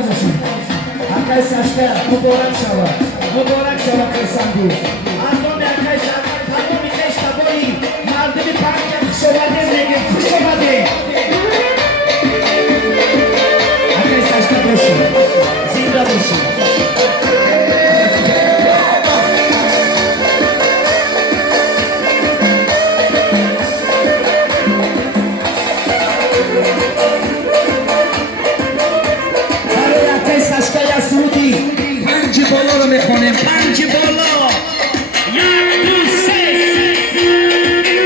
باشید. حقای سشته مبارک شود، مبارک شود خرسندی. از آن حقای شرکت تمامی خشتبایی مردمی پرکت خوش آمده میگه، خوش آمده. حقای سشته باشید، زنده باشید. بالا رو میخونیم، پنج بالا، یک دو سه،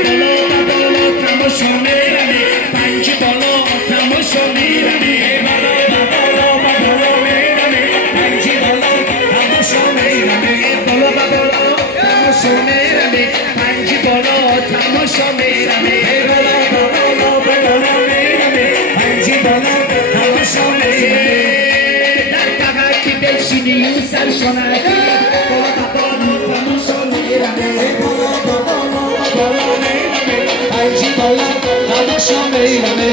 بالا و بالا تماشا میرمی، پنج بالا تماشا میرمی، بالا و بالا و بالا میرمی، پنج بالا تماشا میرمی، بالا و بالا تماشا میرمی، پنج بالا تماشا میرمی، بالا و بالا و بالا میرمی، پنج بالا تماشا میرمی. بشینی سر شنکی بالا بالا تماشا میرمه بالا بالا بالا میرمه پنجی بالا تماشا میرمه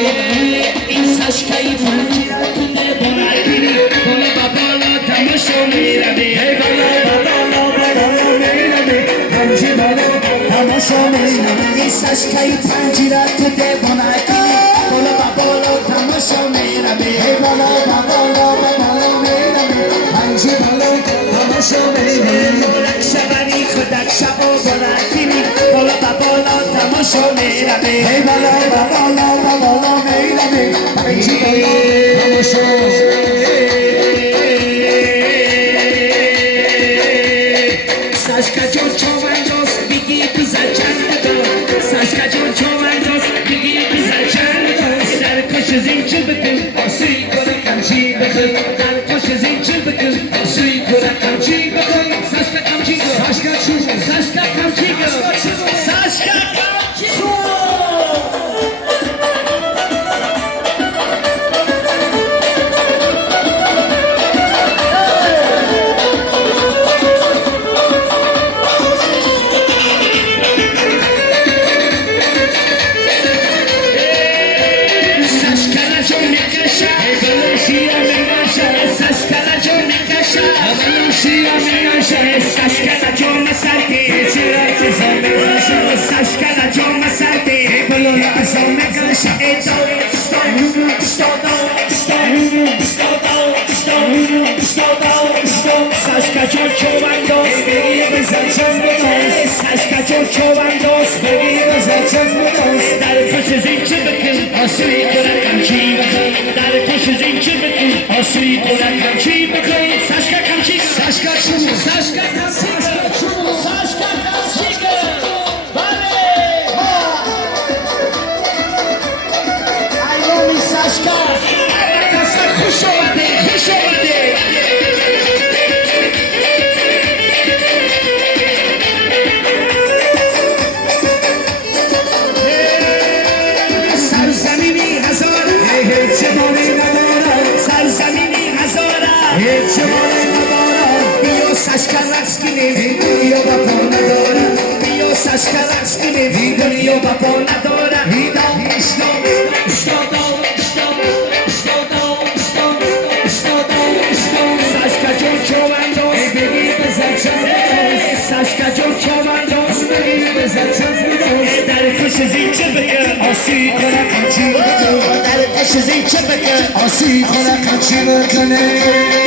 این سشکایی پنجی را کنه برگیری بالا بالا تماشا میرمه بالا بالا بالا میرمه پنجی بالا تماشا میرمه این سشکایی پنجی را کنه برگیری بالا بالا تماشا میرمه بالا بالا بالا میرمه پنجی بالا تماشا میرمه رکشبری خودک شب و برکیری بالا بالا تماشا میرمه بالا بالا بالا میرمه پنجی بالا تماشا ساشکا جون چوانجوس بگی بیزا چند دو ساشکا جون چوانجوس بگی بیزا چند دو در کش زینچه بکن آسوی کنه کمچی بکن در کش زینچه بکن آسوی کنه کمچی بکن ساشکا کمچی گو ساشکا چون ساشکا کمچی گو ساشکا کمچی گو Saskana Joma Sarte, Chirata Zomekasha, Saskana Joma Sarte, Bolola Zomekasha, Saska Chowandos, Baby Zachandos, Saska Chowandos, Baby Zachandos, Dar pushes in Chibikin, or sweet or a country, Dar pushes in Chibikin, or sweet or a country, Saska Kamchi, Saska Chum, Saska Kamchi, Saska Kamchi, Vale! I know me Saska, Saska Kushowade, Kushowade. Saska Raskini, Dio Baponadora, Dio Saska Raskini, Dio Baponadora, Saska Chowandos, Baby Zachandos, Saska Chowandos, Baby Zachandos, Dar pushes each other, or see Kora Kanchi, Dar pushes each other, or see Kora Kanchi.